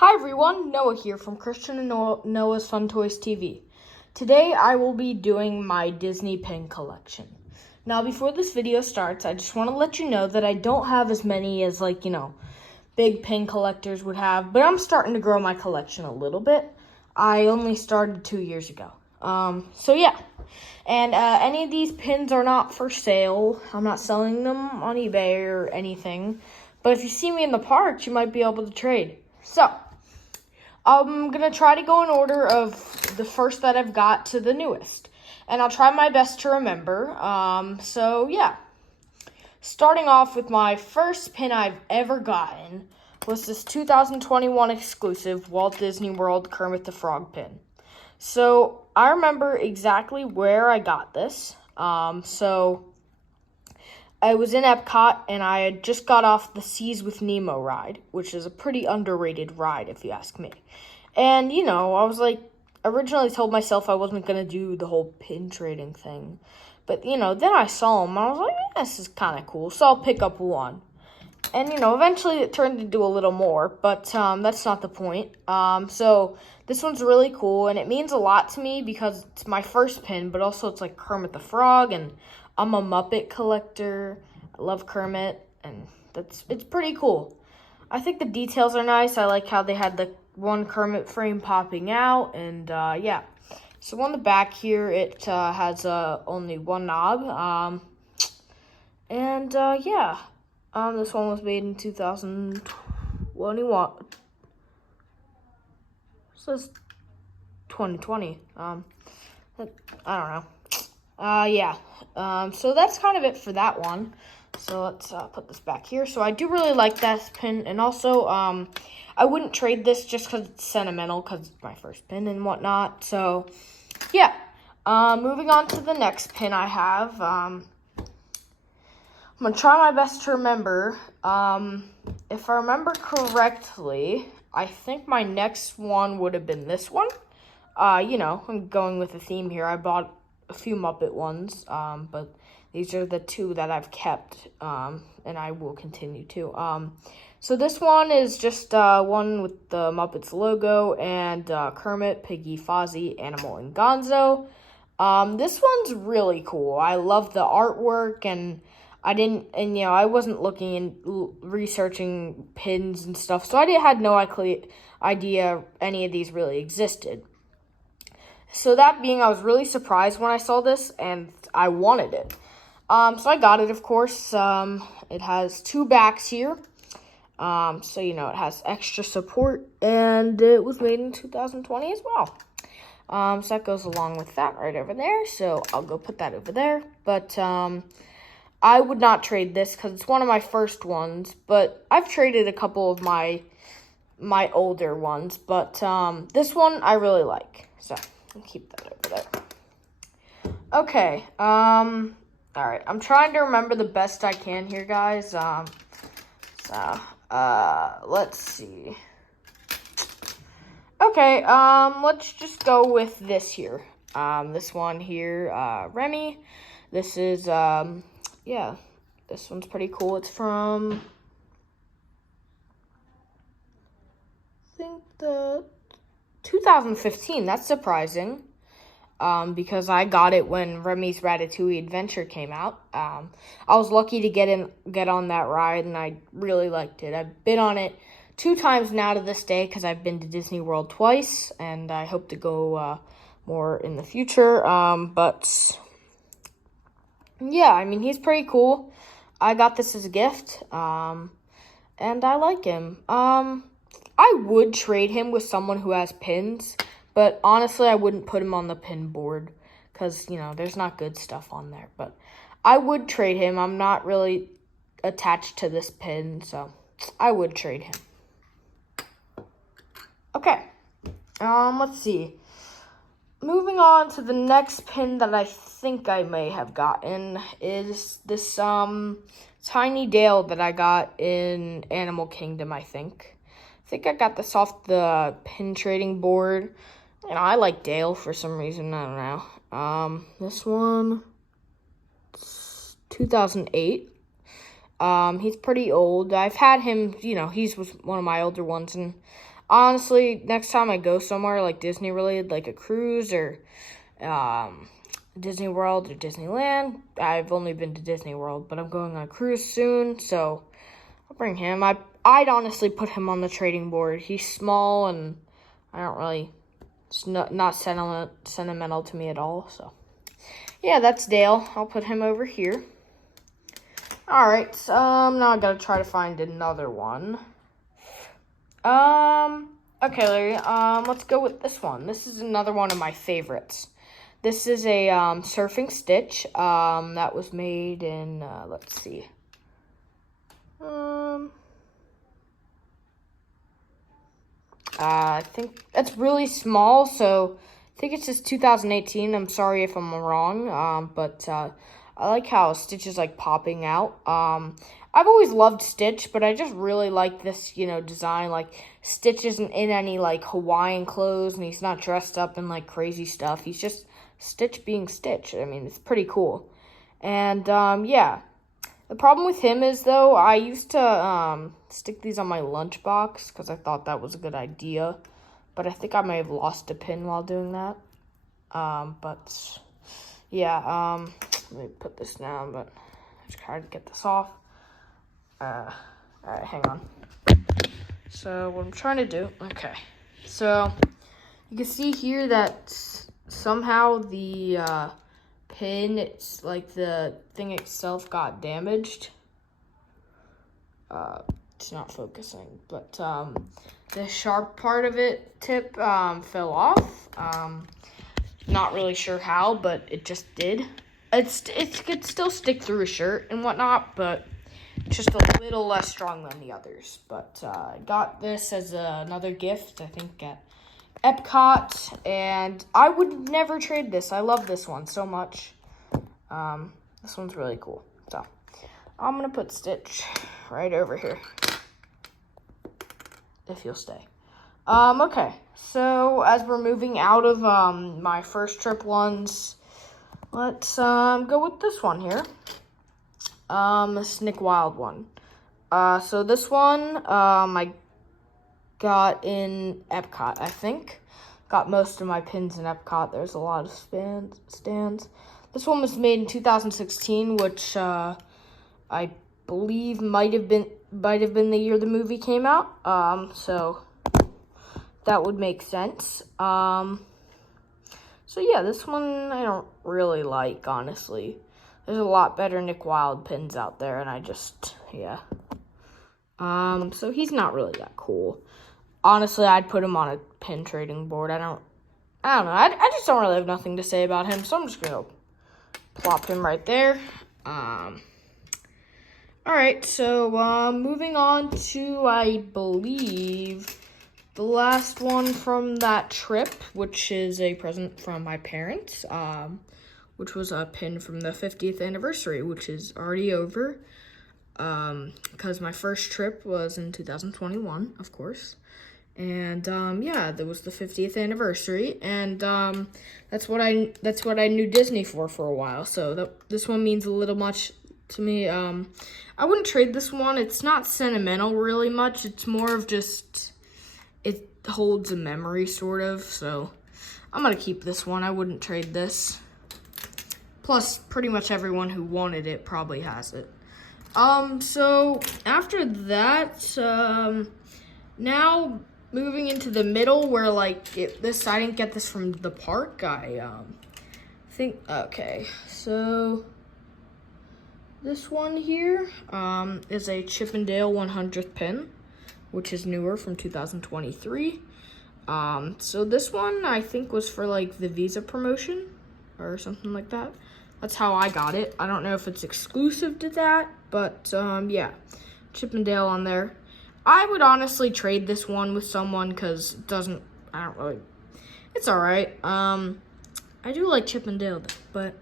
Hi everyone, Noah here from Christian and Noah's Fun Toys TV. Today I will be doing my Disney pin collection. Now before this video starts, I just want to let you know that I don't have as many as big pin collectors would have, but I'm starting to grow my collection a little bit. I only started 2 years ago. So yeah. And any of these pins are not for sale. I'm not selling them on eBay or anything. But if you see me in the park, you might be able to trade. So, I'm going to try to go in order of the first that I've got to the newest. And I'll try my best to remember. So, yeah. Starting off with my first pin I've ever gotten was this 2021 exclusive Walt Disney World Kermit the Frog pin. So, I remember exactly where I got this. So, I was in Epcot, and I had just got off the Seas with Nemo ride, which is a pretty underrated ride, if you ask me. And, I was originally told myself I wasn't going to do the whole pin trading thing. But, then I saw them, and I was like, this is kind of cool, so I'll pick up one. And, eventually it turned into a little more, but that's not the point. So this one's really cool, and it means a lot to me because it's my first pin, but also it's like Kermit the Frog, and I'm a Muppet collector. I love Kermit, and it's pretty cool. I think the details are nice. I like how they had the one Kermit frame popping out, and yeah. So on the back here, it has only one knob, and yeah. This one was made in 2021. It says 2020. I don't know. Yeah. So that's kind of it for that one. So let's put this back here. So I do really like that pin, and also I wouldn't trade this just because it's sentimental, because it's my first pin and whatnot. So yeah. Moving on to the next pin I have. I'm going to try my best to remember. If I remember correctly, I think my next one would have been this one. I'm going with a theme here. I bought a few Muppet ones, but these are the two that I've kept, and I will continue to. So this one is just one with the Muppets logo and Kermit, Piggy, Fozzie, Animal, and Gonzo. This one's really cool. I love the artwork, and I wasn't looking and researching pins and stuff, so I had no idea any of these really existed. So that being, I was really surprised when I saw this, and I wanted it. So I got it, of course. It has two backs here. So, it has extra support, and it was made in 2020 as well. So that goes along with that right over there, so I'll go put that over there. But, I would not trade this because it's one of my first ones, but I've traded a couple of my older ones, but this one I really like, so I'll keep that over there. Okay, all right, I'm trying to remember the best I can here, guys. Let's see. Okay, let's just go with this here. This one here, Remy. This is, yeah, this one's pretty cool. It's from, I think, the 2015. That's surprising, because I got it when Remy's Ratatouille Adventure came out. I was lucky to get on that ride, and I really liked it. I've been on it 2 times now to this day because I've been to Disney World twice, and I hope to go more in the future. But yeah, I mean, he's pretty cool. I got this as a gift, and I like him. I would trade him with someone who has pins, but honestly, I wouldn't put him on the pin board because, there's not good stuff on there. But I would trade him. I'm not really attached to this pin, so I would trade him. Okay, let's see. Moving on to the next pin that I think I may have gotten is this Tiny Dale that I got in Animal Kingdom, I think. I think I got this off the pin trading board. I like Dale for some reason, I don't know. This one, 2008. He's pretty old. I've had him, he was one of my older ones, and honestly, next time I go somewhere like Disney related, like a cruise or Disney World or Disneyland. I've only been to Disney World, but I'm going on a cruise soon, so I'll bring him. I'd honestly put him on the trading board. He's small, and I don't really, it's not sentimental to me at all, so. Yeah, that's Dale. I'll put him over here. All right, so now I gotta try to find another one. Okay, Larry, let's go with this one. This is another one of my favorites. This is a surfing Stitch that was made in, let's see. I think that's really small, so I think it says 2018. I'm sorry if I'm wrong, but I like how Stitch is like popping out. I've always loved Stitch, but I just really like this, design. Like, Stitch isn't in any like Hawaiian clothes, and he's not dressed up in like crazy stuff. He's just Stitch being Stitch. I mean, it's pretty cool. And yeah. The problem with him is, though, I used to stick these on my lunchbox because I thought that was a good idea. But I think I may have lost a pin while doing that. But, yeah, let me put this down, but I just tried to get this off. All right, hang on. So, what I'm trying to do, okay. So, you can see here that somehow the pin, it's like the thing itself got damaged. It's not focusing, but the sharp part of it tip fell off. Not really sure how, but it just did. It could still stick through a shirt and whatnot, but it's just a little less strong than the others. But I got this as another gift, I think, at Epcot, and I would never trade this. I love this one so much. This one's really cool. So I'm gonna put Stitch right over here, if you'll stay. Okay, so as we're moving out of my first trip ones, let's go with this one here. This Nick Wilde one. So this one I got in Epcot, I think. Got most of my pins in Epcot. There's a lot of stands. This one was made in 2016, which I believe might have been the year the movie came out. So that would make sense. So yeah, this one I don't really like, honestly. There's a lot better Nick Wilde pins out there, and yeah. So he's not really that cool. Honestly, I'd put him on a pin trading board. I don't know. I just don't really have nothing to say about him, so I'm just gonna plop him right there. Alright, so moving on to, I believe, the last one from that trip, which is a present from my parents, which was a pin from the 50th anniversary, which is already over, because my first trip was in 2021, of course. And yeah, that was the 50th anniversary, and that's what I knew Disney for a while. So this one means a little much to me. I wouldn't trade this one. It's not sentimental really much. It's more of just it holds a memory sort of. So I'm gonna keep this one. I wouldn't trade this. Plus, pretty much everyone who wanted it probably has it. So after that, now moving into the middle where like this, I didn't get this from the park. I think, okay, so this one here is a Chip 'n Dale 100th pin, which is newer from 2023. So this one I think was for like the Visa promotion or something like that. That's how I got it. I don't know if it's exclusive to that, but yeah, Chip 'n Dale on there. I would honestly trade this one with someone because it's all right. I do like Chip 'n Dale, but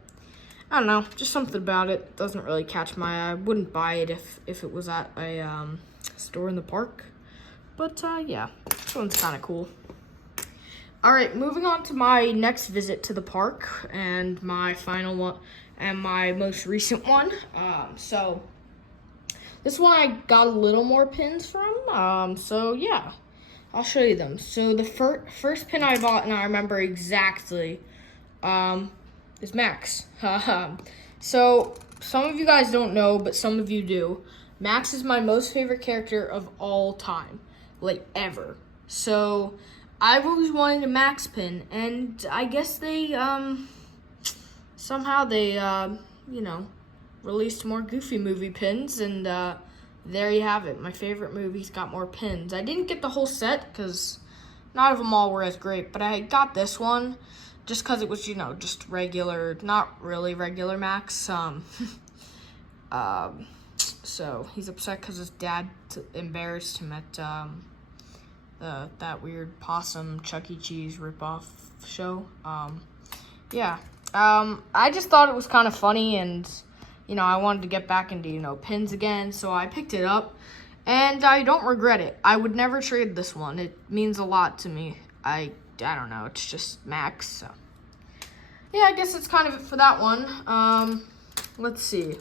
I don't know, just something about it doesn't really catch my eye. I wouldn't buy it if it was at a store in the park. But yeah, this one's kind of cool. All right, moving on to my next visit to the park and my final one and my most recent one. So this one I got a little more pins from. So yeah, I'll show you them. So the first pin I bought, and I remember exactly, is Max. So some of you guys don't know, but some of you do. Max is my most favorite character of all time, like ever. So I've always wanted a Max pin, and I guess they somehow they you know, released more Goofy movie pins, and there you have it. My favorite movie's got more pins. I didn't get the whole set because not of them all were as great, but I got this one just because it was, you know, just regular, not really regular Max. So he's upset because his dad embarrassed him at that weird possum Chuck E. Cheese ripoff show. Yeah. I just thought it was kind of funny, and you know, I wanted to get back into, you know, pins again, so I picked it up, and I don't regret it. I would never trade this one. It means a lot to me. I don't know, it's just Max, so. Yeah, I guess that's kind of it for that one. Let's see.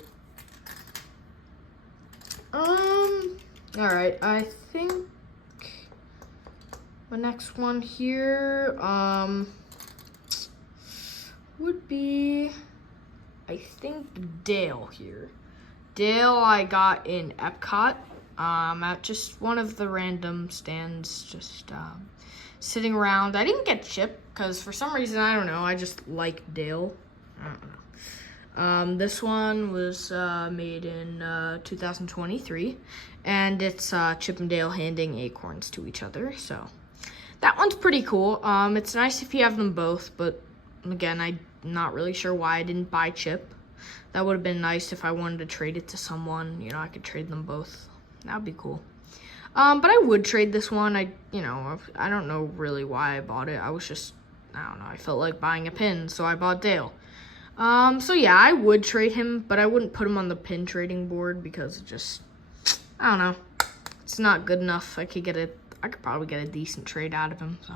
Alright, I think my next one here, would be, I think, Dale here. Dale I got in Epcot, at just one of the random stands, just sitting around. I didn't get Chip, because for some reason, I don't know, I just like Dale. I don't know. This one was made in 2023, and it's Chip and Dale handing acorns to each other, so that one's pretty cool. It's nice if you have them both, but again, I'm not really sure why I didn't buy Chip. That would have been nice if I wanted to trade it to someone. You know, I could trade them both. That would be cool. But I would trade this one. I don't know really why I bought it. I was just, I don't know, I felt like buying a pin, so I bought Dale. So yeah, I would trade him, but I wouldn't put him on the pin trading board because it just, I don't know, it's not good enough. I could probably get a decent trade out of him, so.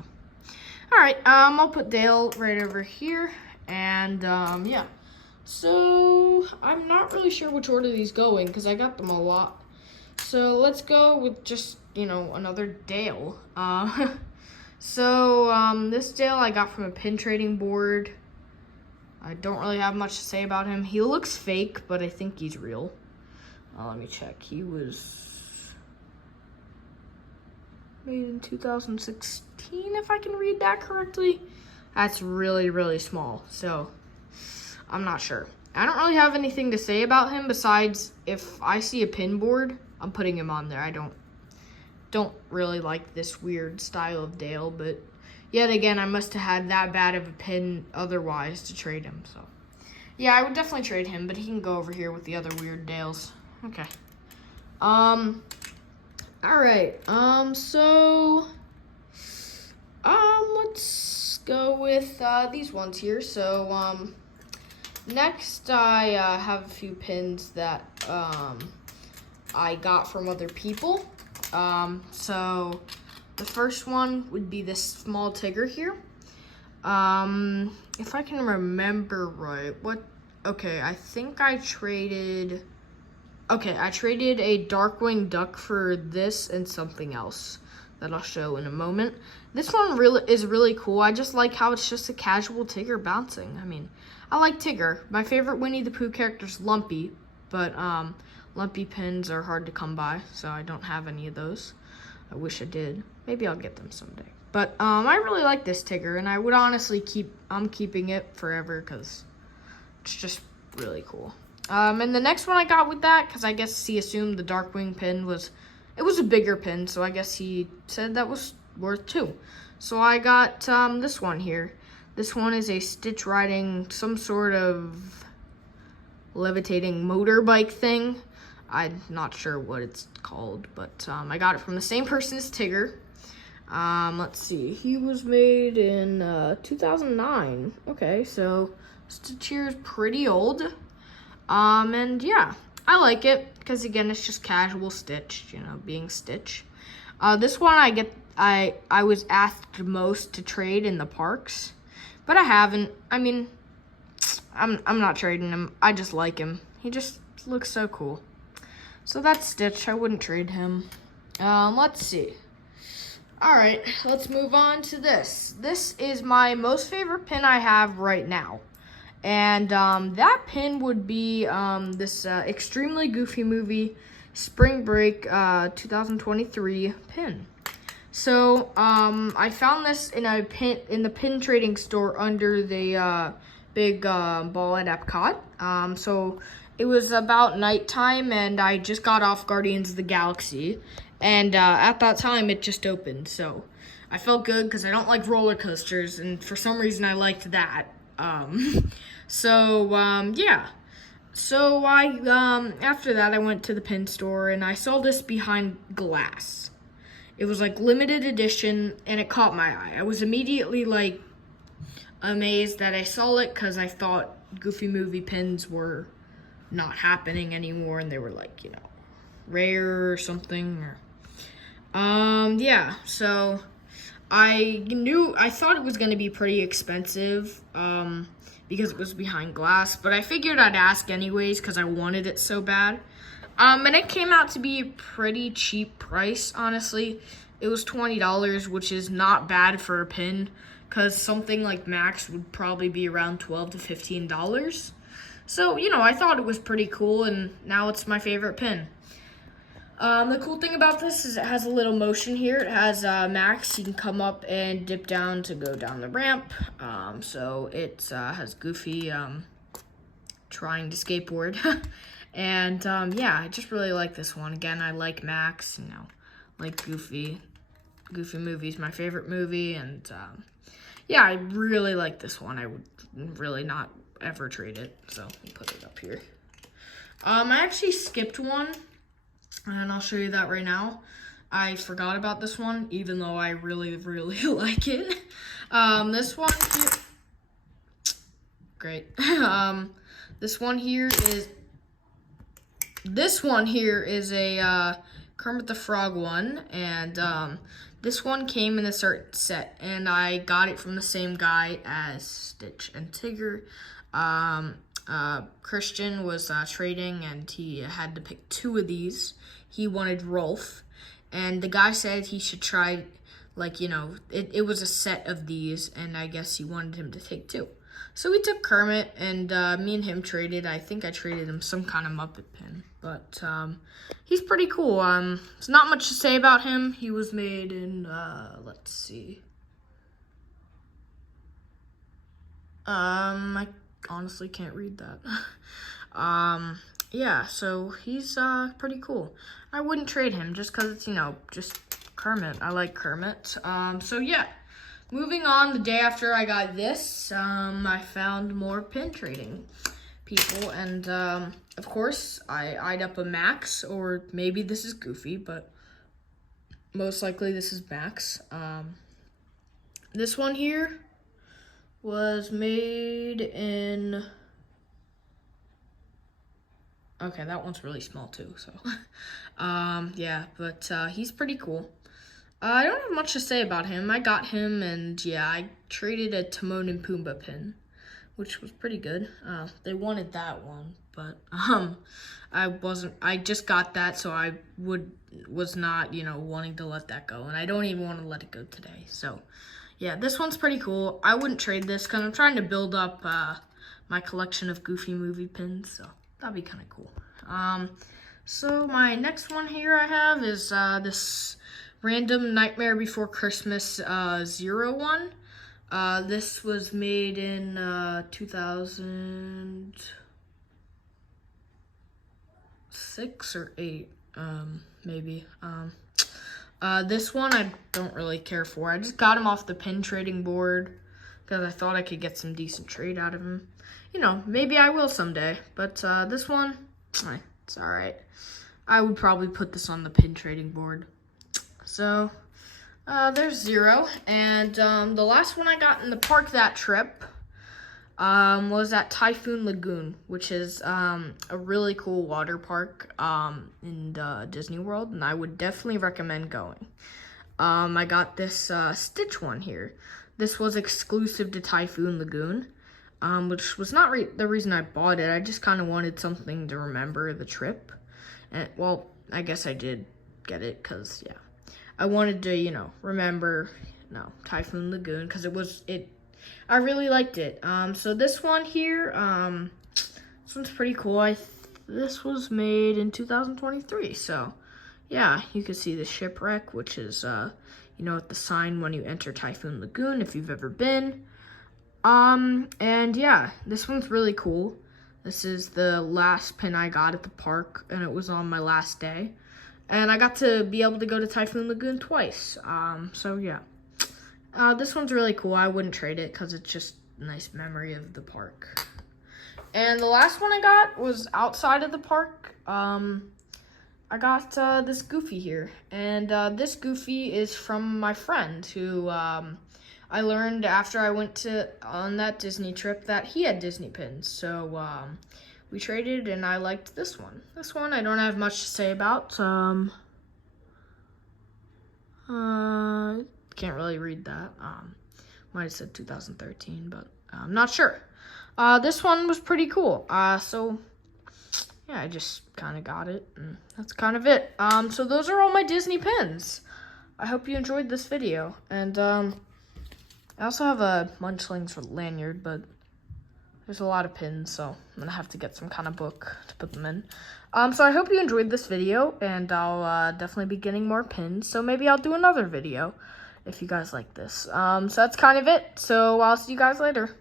All right, I'll put Dale right over here, and yeah. So I'm not really sure which order these go in because I got them a lot. So let's go with just, you know, another Dale. This Dale I got from a pin trading board. I don't really have much to say about him. He looks fake, but I think he's real. Let me check. He was made in 2016, if I can read that correctly. That's really, really small, so I'm not sure. I don't really have anything to say about him besides if I see a pin board, I'm putting him on there. I don't really like this weird style of Dale, but yet again, I must have had that bad of a pin otherwise to trade him, so. Yeah, I would definitely trade him, but he can go over here with the other weird Dales. Okay. Alright, let's go with these ones here. So, next I have a few pins that I got from other people. So the first one would be this small Tigger here. If I can remember right, I think I traded a Darkwing Duck for this and something else that I'll show in a moment. This one is really cool. I just like how it's just a casual Tigger bouncing. I mean, I like Tigger. My favorite Winnie the Pooh character is Lumpy, but Lumpy pins are hard to come by, so I don't have any of those. I wish I did. Maybe I'll get them someday. But I really like this Tigger, and I would honestly I'm keeping it forever because it's just really cool. And the next one I got with that, because I guess he assumed the Darkwing pin was a bigger pin, so I guess he said that was worth 2. So I got this one here. This one is a Stitch riding some sort of levitating motorbike thing. I'm not sure what it's called, but I got it from the same person as Tigger. Let's see, he was made in 2009. Okay, so Stitch here is pretty old. And yeah, I like it because again, it's just casual Stitch, you know, being Stitch. This one I was asked most to trade in the parks, but I haven't. I mean, I'm not trading him. I just like him. He just looks so cool. So that's Stitch. I wouldn't trade him. Let's see. All right, let's move on to this. This is my most favorite pin I have right now. And that pin would be this Extremely Goofy Movie Spring Break 2023 pin. So I found this in the pin trading store under the big ball at Epcot. So it was about nighttime, and I just got off Guardians of the Galaxy, and at that time it just opened. So I felt good because I don't like roller coasters, and for some reason I liked that. Yeah. So I after that I went to the pin store and I saw this behind glass. It was like limited edition and it caught my eye. I was immediately like amazed that I saw it because I thought Goofy Movie pins were not happening anymore and they were like, rare or something. Yeah, so I thought it was going to be pretty expensive because it was behind glass, but I figured I'd ask anyways because I wanted it so bad. And it came out to be a pretty cheap price, honestly. It was $20, which is not bad for a pin because something like Max would probably be around $12 to $15. So, I thought it was pretty cool, and now it's my favorite pin. The cool thing about this is it has a little motion here. It has Max. You can come up and dip down to go down the ramp. So it has Goofy trying to skateboard. And yeah, I just really like this one. Again, I like Max, like Goofy. Goofy Movie's my favorite movie. And yeah, I really like this one. I would really not ever trade it. So I'll put it up here. I actually skipped one. And I'll show you that right now. I forgot about this one, even though I really, really like it. This one here, great. This one here is a Kermit the Frog one, and this one came in a certain set, and I got it from the same guy as Stitch and Tigger. Christian was trading, and he had to pick two of these. He wanted Rolf, and the guy said he should try, it was a set of these, and I guess he wanted him to take two. So we took Kermit, and me and him traded. I think I traded him some kind of Muppet pin, but he's pretty cool. There's not much to say about him. He was made in, let's see. I honestly can't read that. Yeah, so he's pretty cool. I wouldn't trade him just because it's, just Kermit. I like Kermit. So yeah, moving on, the day after I got this, I found more pin trading people, and of course, I eyed up a Max, or maybe this is Goofy, but most likely this is Max. This one here was made in... Okay, that one's really small too, so... yeah, but he's pretty cool. I don't have much to say about him. I got him, and yeah, I traded a Timon and Pumbaa pin, which was pretty good. They wanted that one, but I just got that, so I was not, wanting to let that go, and I don't even want to let it go today, so... Yeah, this one's pretty cool. I wouldn't trade this because I'm trying to build up my collection of Goofy Movie pins, so that'd be kind of cool. So my next one here I have is this random Nightmare Before Christmas 01. This was made in 2006 or 8, maybe. This one I don't really care for. I just got him off the pin trading board because I thought I could get some decent trade out of him. Maybe I will someday. But this one, it's all right. I would probably put this on the pin trading board. So there's 0. And the last one I got in the park that trip was at Typhoon Lagoon, which is a really cool water park in Disney World, and I would definitely recommend going. I got this Stitch one here. This was exclusive to Typhoon Lagoon, which was not the reason I bought it. I just kind of wanted something to remember the trip. And, well, I guess I did get it because, yeah. I wanted to, remember, Typhoon Lagoon because I really liked it. So this one here, this one's pretty cool. This was made in 2023, so yeah, you can see the shipwreck, which is, at the sign when you enter Typhoon Lagoon, if you've ever been. And yeah, this one's really cool. This is the last pin I got at the park, and it was on my last day. And I got to be able to go to Typhoon Lagoon twice. So yeah. This one's really cool. I wouldn't trade it because it's just a nice memory of the park. And the last one I got was outside of the park. I got this Goofy here. And this Goofy is from my friend who I learned after I went on that Disney trip that he had Disney pins. So we traded and I liked this one. This one I don't have much to say about. Can't really read that. Might have said 2013, but I'm not sure. This one was pretty cool. So yeah, I just kind of got it, and that's kind of it. So those are all my Disney pins. I hope you enjoyed this video, and I also have a Munchlings lanyard, but there's a lot of pins, so I'm gonna have to get some kind of book to put them in. So I hope you enjoyed this video, and I'll definitely be getting more pins, so maybe I'll do another video if you guys like this. So that's kind of it, so I'll see you guys later.